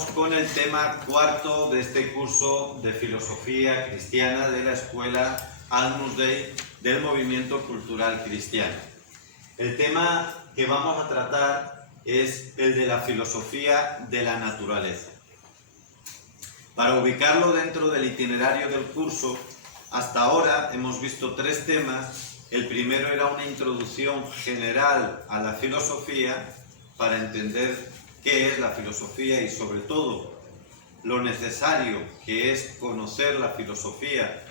Continuamos con el tema cuarto de este curso de filosofía cristiana de la escuela Agnus Dei del movimiento cultural cristiano. El tema que vamos a tratar es el de la filosofía de la naturaleza. Para ubicarlo dentro del itinerario del curso, hasta ahora hemos visto tres temas. El primero era una introducción general a la filosofía para entender qué es la filosofía y sobre todo lo necesario que es conocer la filosofía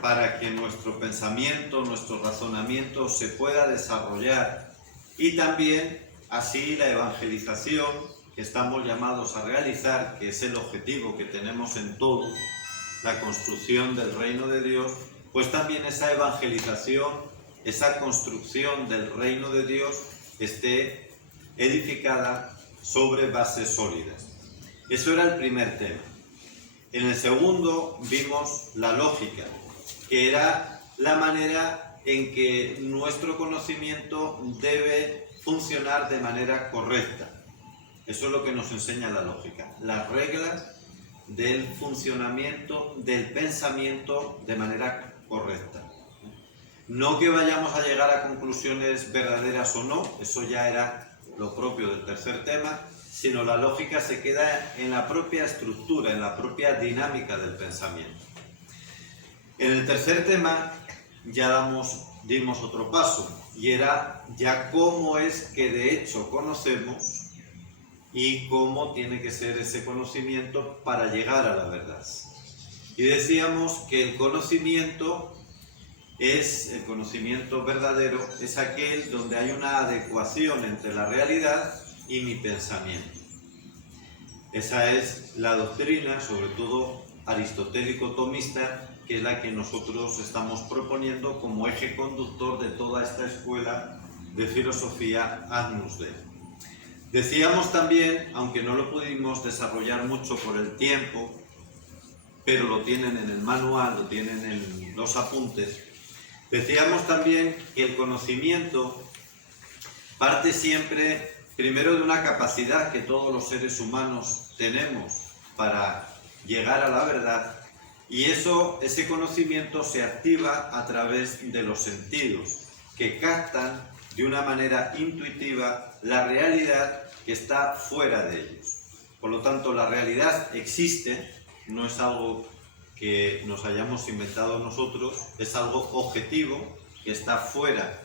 para que nuestro pensamiento, nuestro razonamiento se pueda desarrollar y también así la evangelización que estamos llamados a realizar, que es el objetivo que tenemos en todo, la construcción del reino de Dios, pues también esa evangelización, esa construcción del reino de Dios esté edificada sobre bases sólidas. Eso era el primer tema. En el segundo vimos la lógica, que era la manera en que nuestro conocimiento debe funcionar de manera correcta. Eso es lo que nos enseña la lógica, las reglas del funcionamiento del pensamiento de manera correcta. No que vayamos a llegar a conclusiones verdaderas o no, eso ya era lo propio del tercer tema, sino la lógica se queda en la propia estructura, en la propia dinámica del pensamiento. En el tercer tema ya dimos otro paso, y era ya cómo es que de hecho conocemos y cómo tiene que ser ese conocimiento para llegar a la verdad. Y decíamos que el conocimiento verdadero es aquel donde hay una adecuación entre la realidad y mi pensamiento. Esa es la doctrina, sobre todo aristotélico-tomista, que es la que nosotros estamos proponiendo como eje conductor de toda esta escuela de filosofía Agnus Dei. Decíamos también, aunque no lo pudimos desarrollar mucho por el tiempo, pero lo tienen en el manual, lo tienen en los apuntes, decíamos también que el conocimiento parte siempre primero de una capacidad que todos los seres humanos tenemos para llegar a la verdad, y ese conocimiento se activa a través de los sentidos, que captan de una manera intuitiva la realidad que está fuera de ellos. Por lo tanto, la realidad existe, no es algo que nos hayamos inventado nosotros, es algo objetivo que está fuera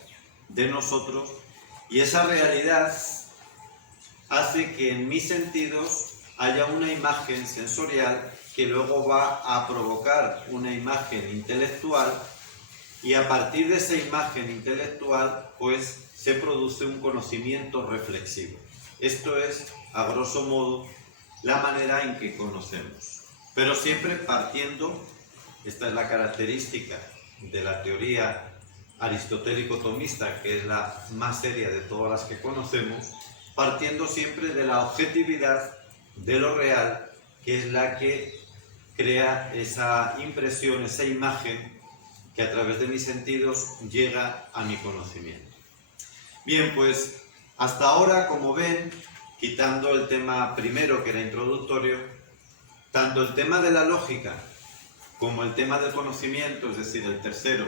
de nosotros, y esa realidad hace que en mis sentidos haya una imagen sensorial que luego va a provocar una imagen intelectual, y a partir de esa imagen intelectual pues se produce un conocimiento reflexivo. Esto es, a grosso modo, la manera en que conocemos. Pero siempre partiendo, esta es la característica de la teoría aristotélico-tomista, que es la más seria de todas las que conocemos, partiendo siempre de la objetividad de lo real, que es la que crea esa impresión, esa imagen que a través de mis sentidos llega a mi conocimiento. Bien, pues hasta ahora, como ven, quitando el tema primero que era introductorio, tanto el tema de la lógica como el tema del conocimiento, es decir, el tercero,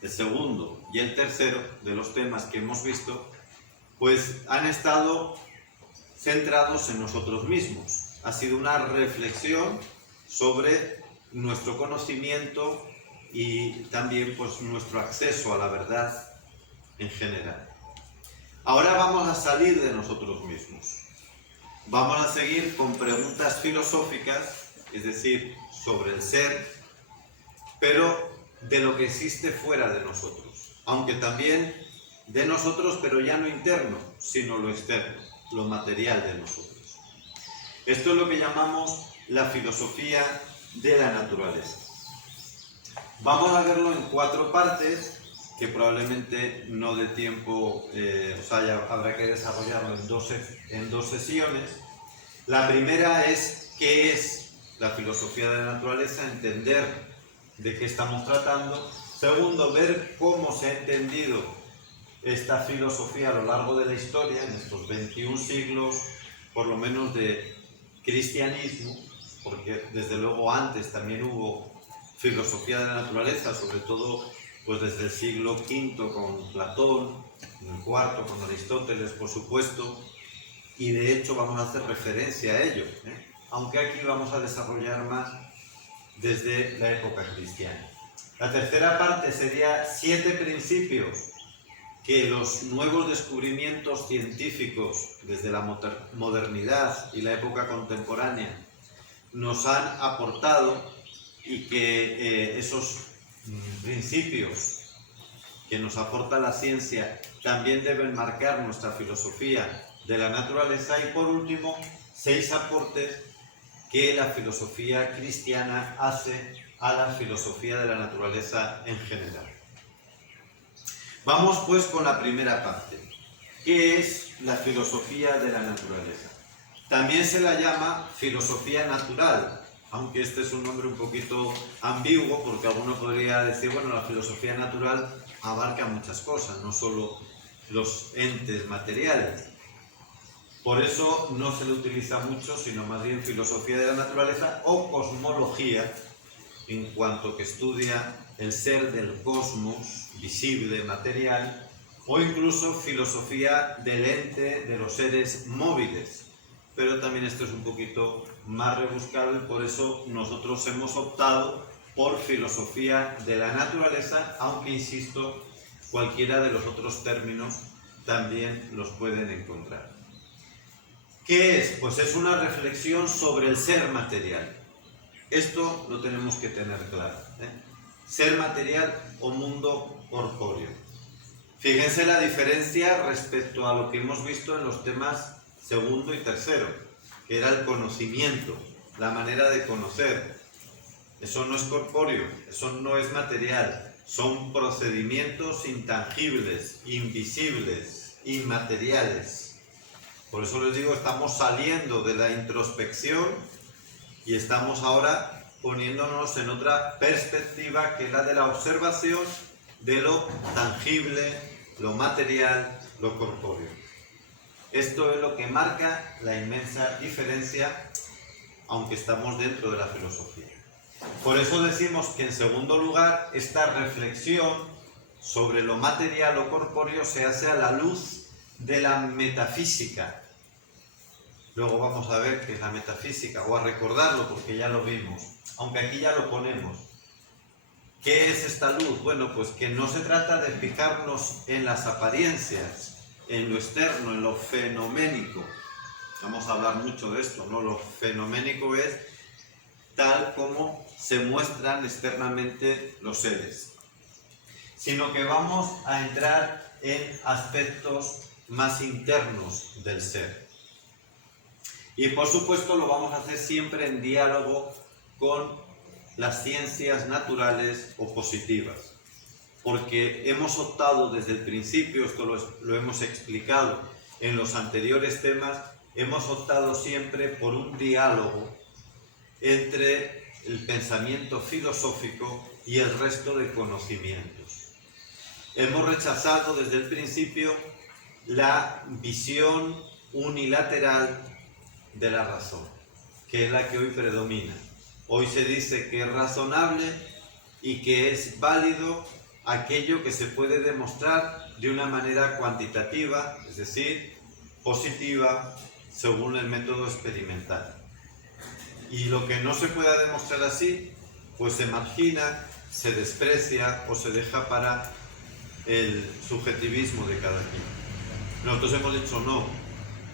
el segundo y el tercero de los temas que hemos visto, pues han estado centrados en nosotros mismos. Ha sido una reflexión sobre nuestro conocimiento y también pues nuestro acceso a la verdad en general. Ahora vamos a salir de nosotros mismos. Vamos a seguir con preguntas filosóficas, es decir, sobre el ser, pero de lo que existe fuera de nosotros. Aunque también de nosotros, pero ya no interno, sino lo externo, lo material de nosotros. Esto es lo que llamamos la filosofía de la naturaleza. Vamos a verlo en 4 partes, que probablemente no dé tiempo, habrá que desarrollarlo en dos sesiones. La primera es qué es la filosofía de la naturaleza, entender de qué estamos tratando. Segundo, ver cómo se ha entendido esta filosofía a lo largo de la historia, en estos 21 siglos, por lo menos de cristianismo, porque desde luego antes también hubo filosofía de la naturaleza, sobre todo pues desde el siglo V con Platón, en el IV con Aristóteles, por supuesto, y de hecho vamos a hacer referencia a ello, aunque aquí vamos a desarrollar más desde la época cristiana. La tercera parte sería 7 principios que los nuevos descubrimientos científicos desde la modernidad y la época contemporánea nos han aportado, y que esos principios que nos aporta la ciencia también deben marcar nuestra filosofía de la naturaleza. Y por último, 6 aportes que la filosofía cristiana hace a la filosofía de la naturaleza en general. Vamos pues con la primera parte. ¿Qué es la filosofía de la naturaleza? También se la llama filosofía natural, aunque este es un nombre un poquito ambiguo, porque alguno podría decir, bueno, la filosofía natural abarca muchas cosas, no solo los entes materiales. Por eso no se le utiliza mucho, sino más bien filosofía de la naturaleza o cosmología, en cuanto que estudia el ser del cosmos, visible, material, o incluso filosofía del ente de los seres móviles. Pero también esto es un poquito más rebuscado, y por eso nosotros hemos optado por filosofía de la naturaleza, aunque insisto, cualquiera de los otros términos también los pueden encontrar. ¿Qué es? Pues es una reflexión sobre el ser material. Esto lo tenemos que tener claro, ser material o mundo corpóreo. Fíjense la diferencia respecto a lo que hemos visto en los temas segundo y tercero, que era el conocimiento, la manera de conocer. Eso no es corpóreo, eso no es material, son procedimientos intangibles, invisibles, inmateriales. Por eso les digo, estamos saliendo de la introspección y estamos ahora poniéndonos en otra perspectiva, que es la de la observación de lo tangible, lo material, lo corpóreo. Esto es lo que marca la inmensa diferencia, aunque estamos dentro de la filosofía. Por eso decimos que, en segundo lugar, esta reflexión sobre lo material o corpóreo se hace a la luz de la metafísica. Luego vamos a ver qué es la metafísica, o a recordarlo, porque ya lo vimos, aunque aquí ya lo ponemos. ¿Qué es esta luz? Bueno, pues que no se trata de fijarnos en las apariencias, en lo externo, en lo fenoménico. Vamos a hablar mucho de esto, ¿no? Lo fenoménico es tal como se muestran externamente los seres, sino que vamos a entrar en aspectos más internos del ser. Y por supuesto lo vamos a hacer siempre en diálogo con las ciencias naturales o positivas, porque hemos optado desde el principio, esto lo hemos explicado en los anteriores temas, hemos optado siempre por un diálogo entre el pensamiento filosófico y el resto de conocimientos. Hemos rechazado desde el principio la visión unilateral de la razón, que es la que hoy predomina. Hoy se dice que es razonable y que es válido aquello que se puede demostrar de una manera cuantitativa, es decir, positiva, según el método experimental. Y lo que no se pueda demostrar así, pues se margina, se desprecia o se deja para el subjetivismo de cada quien. Nosotros hemos dicho no,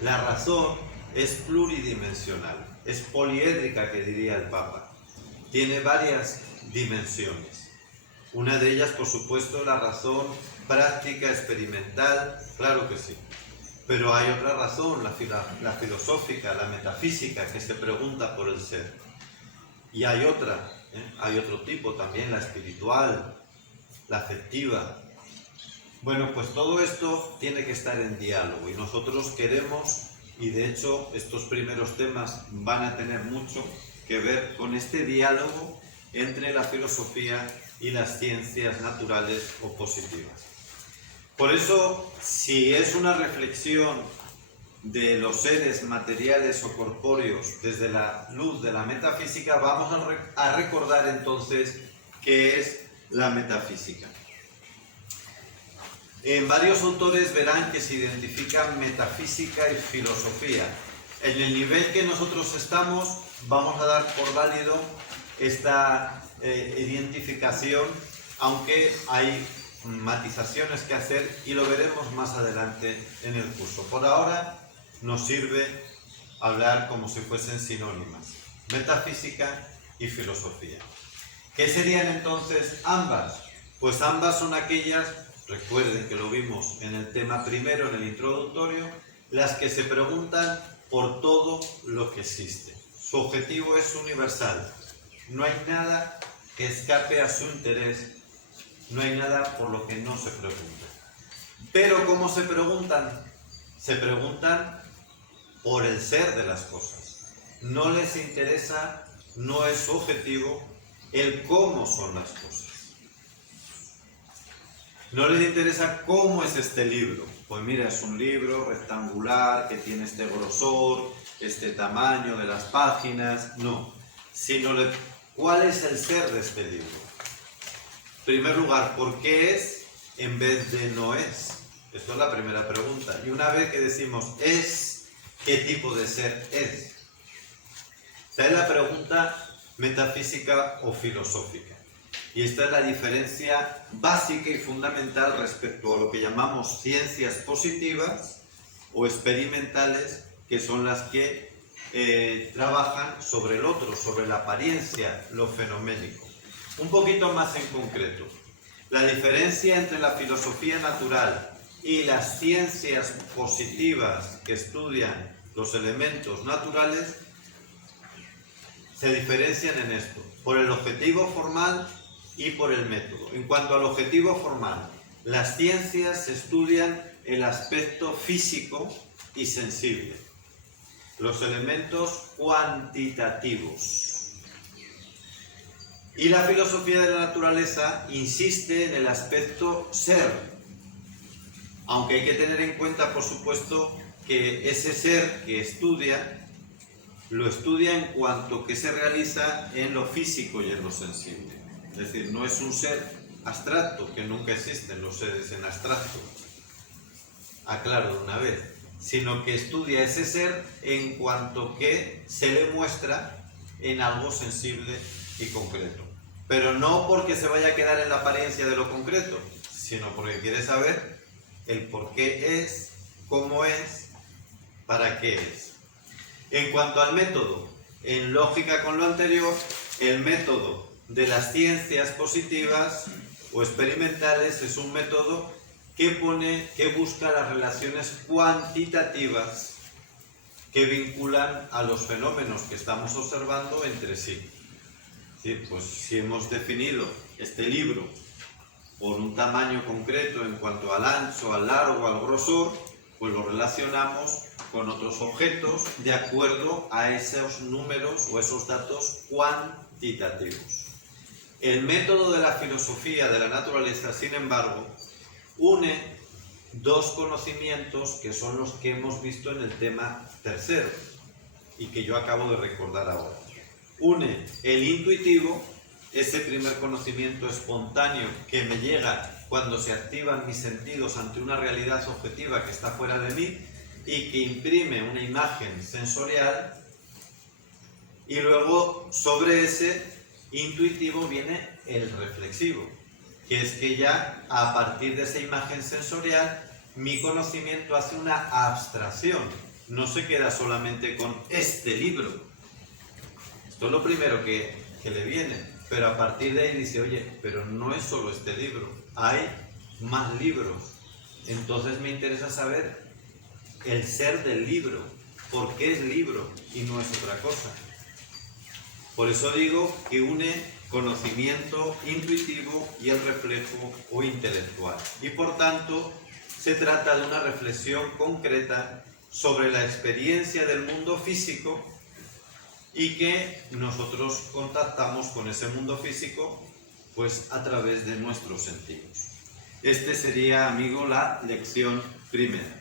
la razón es pluridimensional, es poliédrica, que diría el Papa. Tiene varias dimensiones. Una de ellas, por supuesto, la razón práctica, experimental, claro que sí. Pero hay otra razón, la filosófica, la metafísica, que se pregunta por el ser. Y hay otra, hay otro tipo también, la espiritual, la afectiva. Bueno, pues todo esto tiene que estar en diálogo y nosotros queremos, y de hecho estos primeros temas van a tener mucho que ver con este diálogo entre la filosofía y las ciencias naturales o positivas. Por eso, si es una reflexión de los seres materiales o corpóreos desde la luz de la metafísica, vamos a recordar entonces qué es la metafísica. En varios autores verán que se identifican metafísica y filosofía. En el nivel que nosotros estamos, vamos a dar por válido esta identificación, aunque hay matizaciones que hacer y lo veremos más adelante en el curso. Por ahora nos sirve hablar como si fuesen sinónimas, metafísica y filosofía. ¿Qué serían entonces ambas? Pues ambas son aquellas, recuerden que lo vimos en el tema primero, en el introductorio, las que se preguntan por todo lo que existe. Su objetivo es universal. No hay nada que escape a su interés, no hay nada por lo que no se pregunta. Pero ¿cómo se preguntan? Se preguntan por el ser de las cosas. No les interesa, no es su objetivo, el cómo son las cosas. No les interesa cómo es este libro. Pues mira, es un libro rectangular que tiene este grosor, este tamaño de las páginas. No, sino cuál es el ser de este libro. En primer lugar, ¿por qué es en vez de no es? Esto es la primera pregunta. Y una vez que decimos es, ¿qué tipo de ser es? Esta es la pregunta metafísica o filosófica. Y esta es la diferencia básica y fundamental respecto a lo que llamamos ciencias positivas o experimentales, que son las que trabajan sobre el otro, sobre la apariencia, lo fenoménico. Un poquito más en concreto, la diferencia entre la filosofía natural y las ciencias positivas que estudian los elementos naturales se diferencian en esto, por el objetivo formal y por el método. En cuanto al objetivo formal, las ciencias estudian el aspecto físico y sensible, los elementos cuantitativos. Y la filosofía de la naturaleza insiste en el aspecto ser, aunque hay que tener en cuenta, por supuesto, que ese ser que estudia, lo estudia en cuanto que se realiza en lo físico y en lo sensible. Es decir, no es un ser abstracto, que nunca existen los seres en abstracto, aclaro de una vez, sino que estudia ese ser en cuanto que se le muestra en algo sensible y concreto. Pero no porque se vaya a quedar en la apariencia de lo concreto, sino porque quiere saber el por qué es, cómo es, para qué es. En cuanto al método, en lógica con lo anterior, el método de las ciencias positivas o experimentales es un método que busca las relaciones cuantitativas que vinculan a los fenómenos que estamos observando entre sí. ¿Sí? Pues si hemos definido este libro por un tamaño concreto en cuanto al ancho, al largo, al grosor, pues lo relacionamos con otros objetos de acuerdo a esos números o esos datos cuantitativos. El método de la filosofía de la naturaleza, sin embargo, une dos conocimientos que son los que hemos visto en el tema tercero y que yo acabo de recordar ahora. Une el intuitivo, ese primer conocimiento espontáneo que me llega cuando se activan mis sentidos ante una realidad objetiva que está fuera de mí y que imprime una imagen sensorial, y luego sobre ese intuitivo viene el reflexivo, que es que ya a partir de esa imagen sensorial mi conocimiento hace una abstracción, no se queda solamente con este libro. Esto es lo primero que le viene, pero a partir de ahí dice, oye, pero no es solo este libro, hay más libros. Entonces me interesa saber el ser del libro, por qué es libro y no es otra cosa. Por eso digo que une conocimiento intuitivo y el reflejo o intelectual. Y por tanto, se trata de una reflexión concreta sobre la experiencia del mundo físico y que nosotros contactamos con ese mundo físico pues a través de nuestros sentidos. Este sería, amigo, la lección primera.